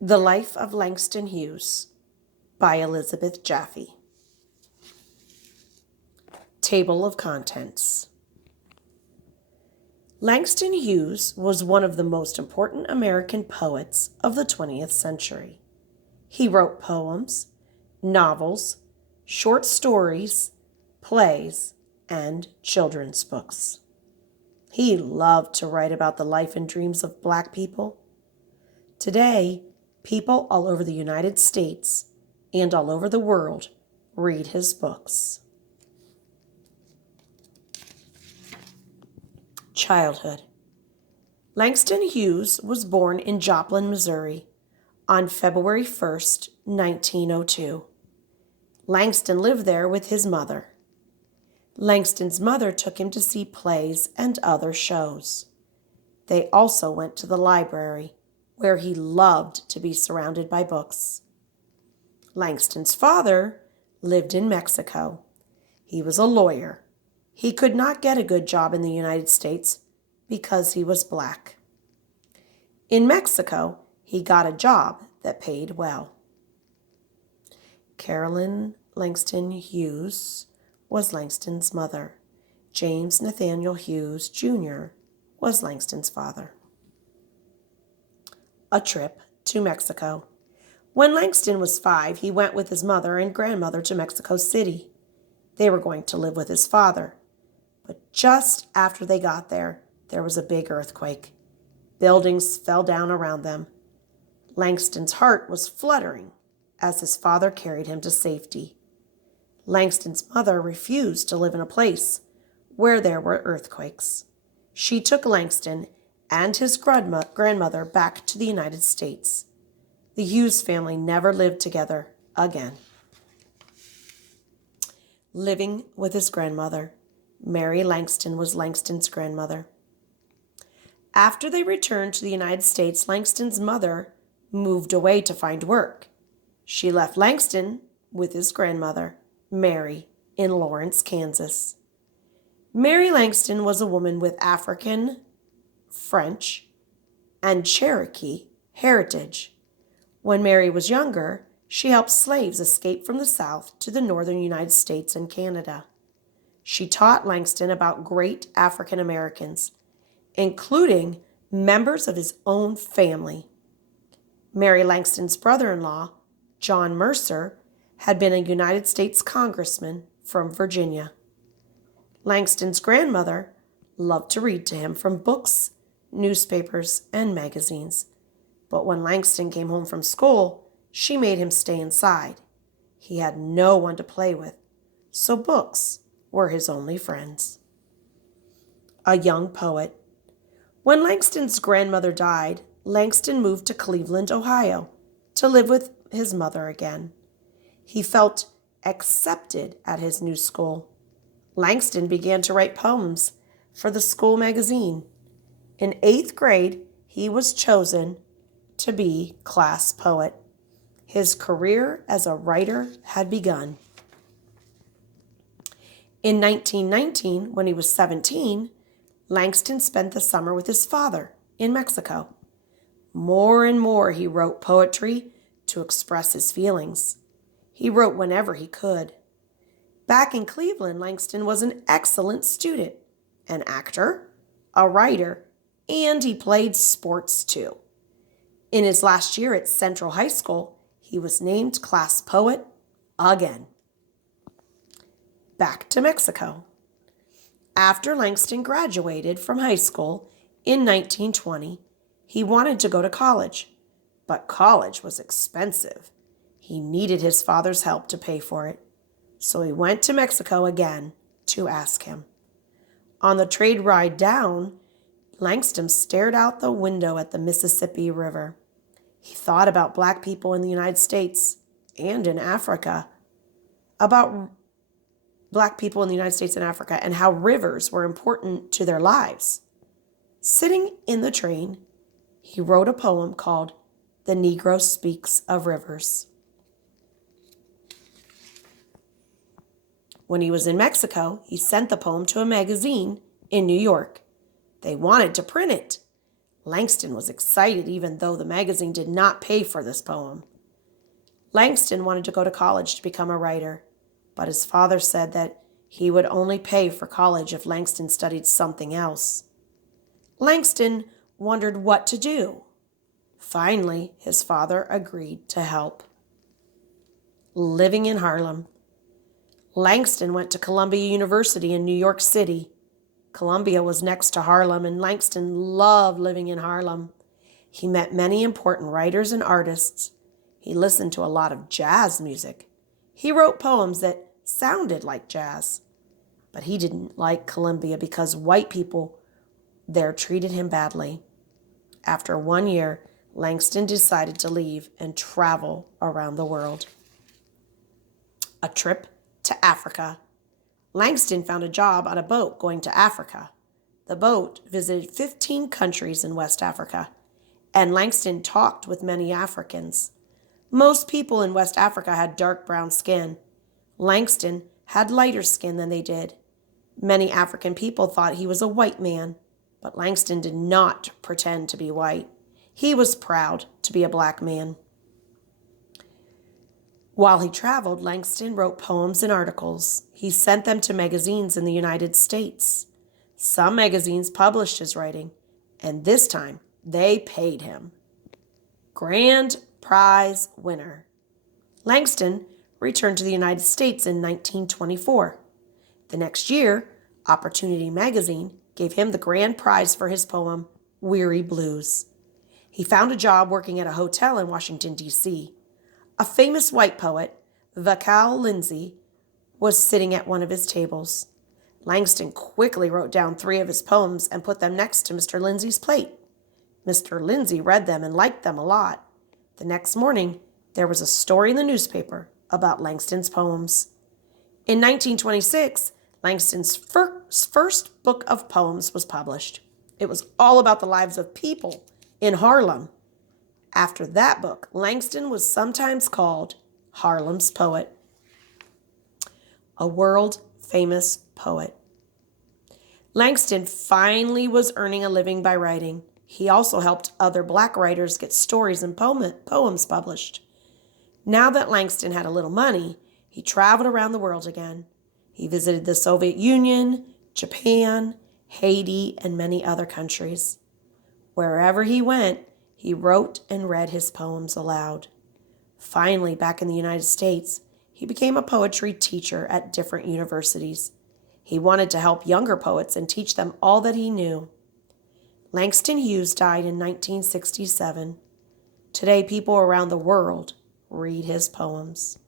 The Life of Langston Hughes by Elizabeth Jaffe. Table of Contents. Langston Hughes was one of the most important American poets of the 20th century. He wrote poems, novels, short stories, plays, and children's books. He loved to write about the life and dreams of Black people. Today, people all over the United States and all over the world read his books. Childhood. Langston Hughes was born in Joplin, Missouri on February 1st, 1902. Langston lived there with his mother. Langston's mother took him to see plays and other shows. They also went to the library, where he loved to be surrounded by books. Langston's father lived in Mexico. He was a lawyer. He could not get a good job in the United States because he was Black. In Mexico, he got a job that paid well. Carolyn Langston Hughes was Langston's mother. James Nathaniel Hughes, Jr. was Langston's father. A trip to Mexico. When Langston was 5, he went with his mother and grandmother to Mexico City. They were going to live with his father. But just after they got there was a big earthquake. Buildings fell down around them. Langston's heart was fluttering as his father carried him to safety. Langston's mother refused to live in a place where there were earthquakes. She took Langston and his grandmother back to the United States. The Hughes family never lived together again. Living with his grandmother. Mary Langston was Langston's grandmother. After they returned to the United States, Langston's mother moved away to find work. She left Langston with his grandmother, Mary, in Lawrence, Kansas. Mary Langston was a woman with African, French, and Cherokee heritage. When Mary was younger, she helped slaves escape from the South to the northern United States and Canada. She taught Langston about great African Americans, including members of his own family. Mary Langston's brother-in-law, John Mercer, had been a United States congressman from Virginia. Langston's grandmother loved to read to him from books, newspapers, and magazines. But when Langston came home from school, she made him stay inside. He had no one to play with, so books were his only friends. A young poet. When Langston's grandmother died, Langston moved to Cleveland, Ohio, to live with his mother again. He felt accepted at his new school. Langston began to write poems for the school magazine. In 8th grade, he was chosen to be class poet. His career as a writer had begun. In 1919, when he was 17, Langston spent the summer with his father in Mexico. More and more he wrote poetry to express his feelings. He wrote whenever he could. Back in Cleveland, Langston was an excellent student, an actor, a writer, and he played sports too. In his last year at Central High School, he was named class poet again. Back to Mexico. After Langston graduated from high school in 1920, he wanted to go to college, but college was expensive. He needed his father's help to pay for it, so he went to Mexico again to ask him. On the trade ride down, Langston stared out the window at the Mississippi River. He thought about Black people in the United States and in Africa, about Black people in the United States and Africa, and how rivers were important to their lives. Sitting in the train, he wrote a poem called "The Negro Speaks of Rivers." When he was in Mexico, he sent the poem to a magazine in New York. They wanted to print it. Langston was excited even though the magazine did not pay for this poem. Langston wanted to go to college to become a writer, but his father said that he would only pay for college if Langston studied something else. Langston wondered what to do. Finally, his father agreed to help. Living in Harlem. Langston went to Columbia University in New York City. Columbia was next to Harlem, and Langston loved living in Harlem. He met many important writers and artists. He listened to a lot of jazz music. He wrote poems that sounded like jazz. But he didn't like Columbia because white people there treated him badly. After 1 year, Langston decided to leave and travel around the world. A trip to Africa. Langston found a job on a boat going to Africa. The boat visited 15 countries in West Africa, and Langston talked with many Africans. Most people in West Africa had dark brown skin. Langston had lighter skin than they did. Many African people thought he was a white man, but Langston did not pretend to be white. He was proud to be a black man. While he traveled, Langston wrote poems and articles. He sent them to magazines in the United States. Some magazines published his writing, and this time they paid him. Grand Prize winner. Langston returned to the United States in 1924. The next year, Opportunity magazine gave him the grand prize for his poem, Weary Blues. He found a job working at a hotel in Washington, D.C. A famous white poet, Vacal Lindsay, was sitting at one of his tables. Langston quickly wrote down 3 of his poems and put them next to Mr. Lindsay's plate. Mr. Lindsay read them and liked them a lot. The next morning, there was a story in the newspaper about Langston's poems. In 1926, Langston's first book of poems was published. It was all about the lives of people in Harlem. After that book, Langston was sometimes called Harlem's poet. A world-famous poet. Langston finally was earning a living by writing. He also helped other black writers get stories and poems published. Now that Langston had a little money, he traveled around the world again. He visited the Soviet Union, Japan, Haiti, and many other countries. Wherever he went, he wrote and read his poems aloud. Finally, back in the United States, he became a poetry teacher at different universities. He wanted to help younger poets and teach them all that he knew. Langston Hughes died in 1967. Today, people around the world read his poems.